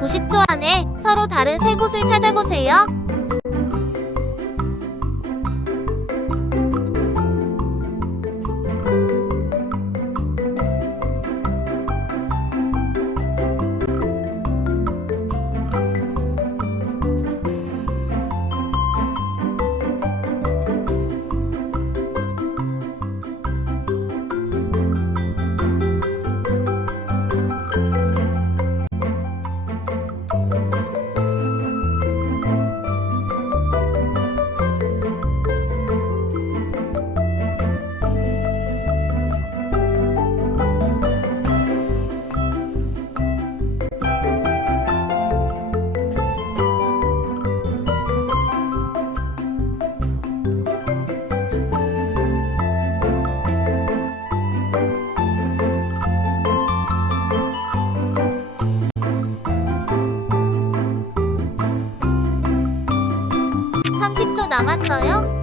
(90초) 안에 서로 다른 세 곳을 찾아보세요. 남았어요.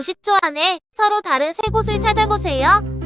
(90초) 안에 서로 다른 세 곳을 찾아보세요.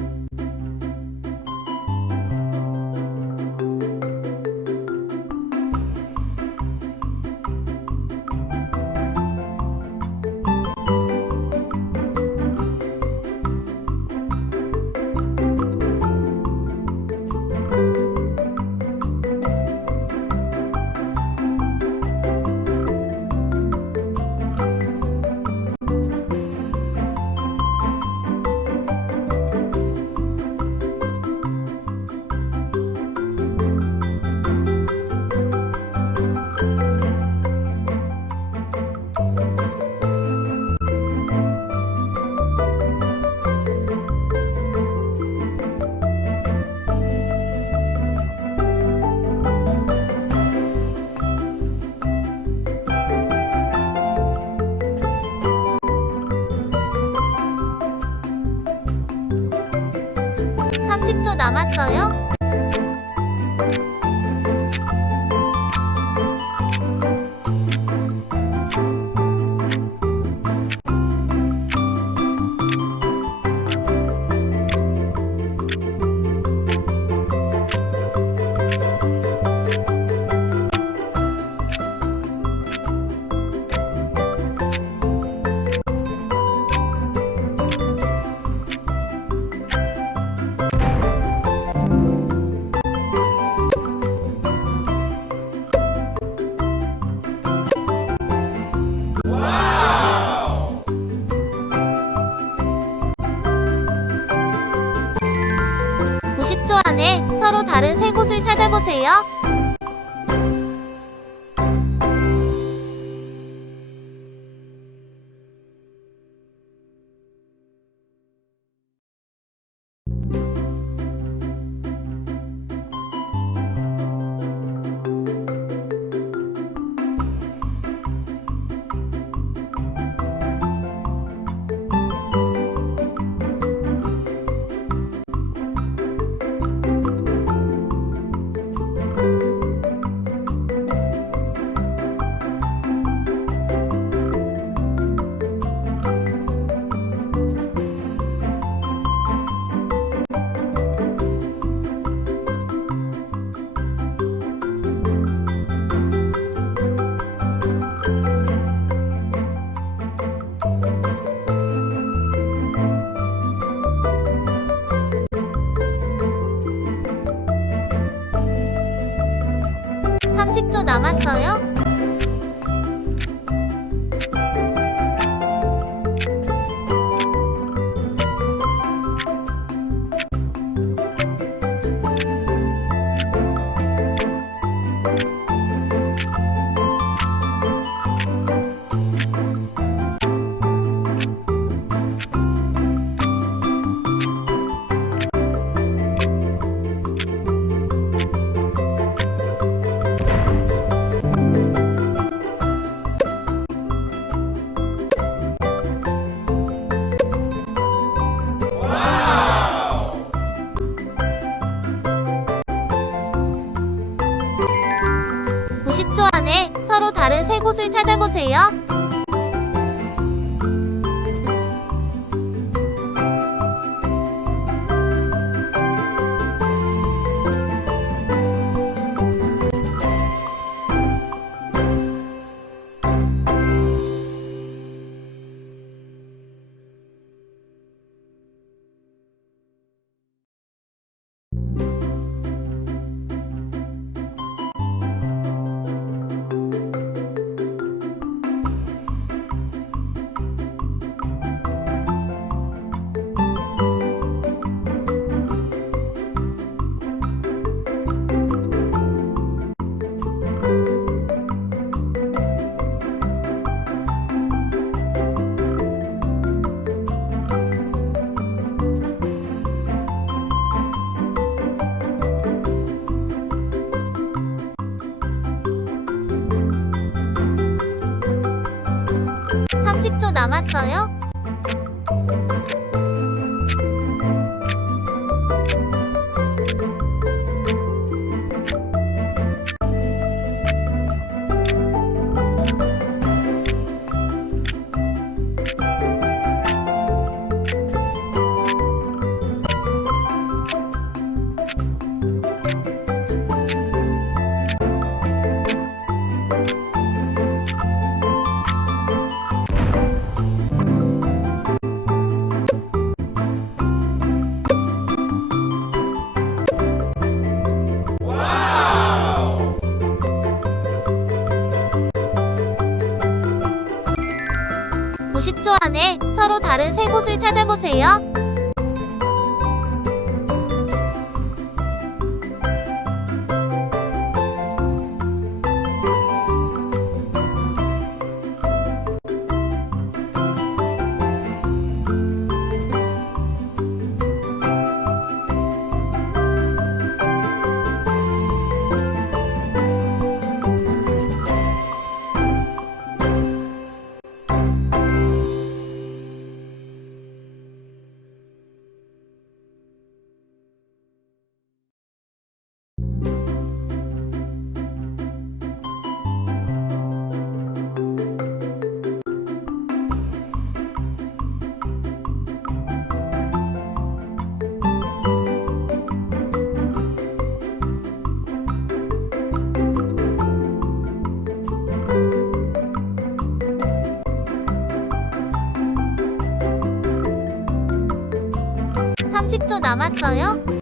남았어요. 찾아보세요. (30초) 남았어요. 곳을 찾아보세요. 남았어요. 서로 다른 세 곳을 찾아보세요. 남았어요.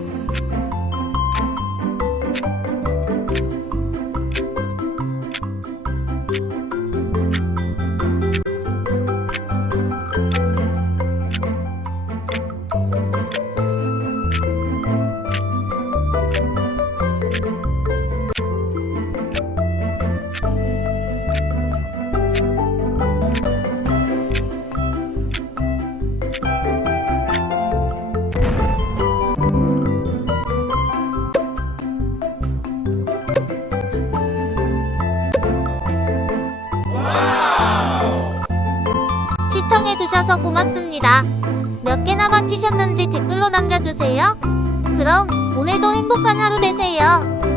주셔서 고맙습니다. 몇 개나 맞히셨는지 댓글로 남겨주세요. 그럼 오늘도 행복한 하루 되세요.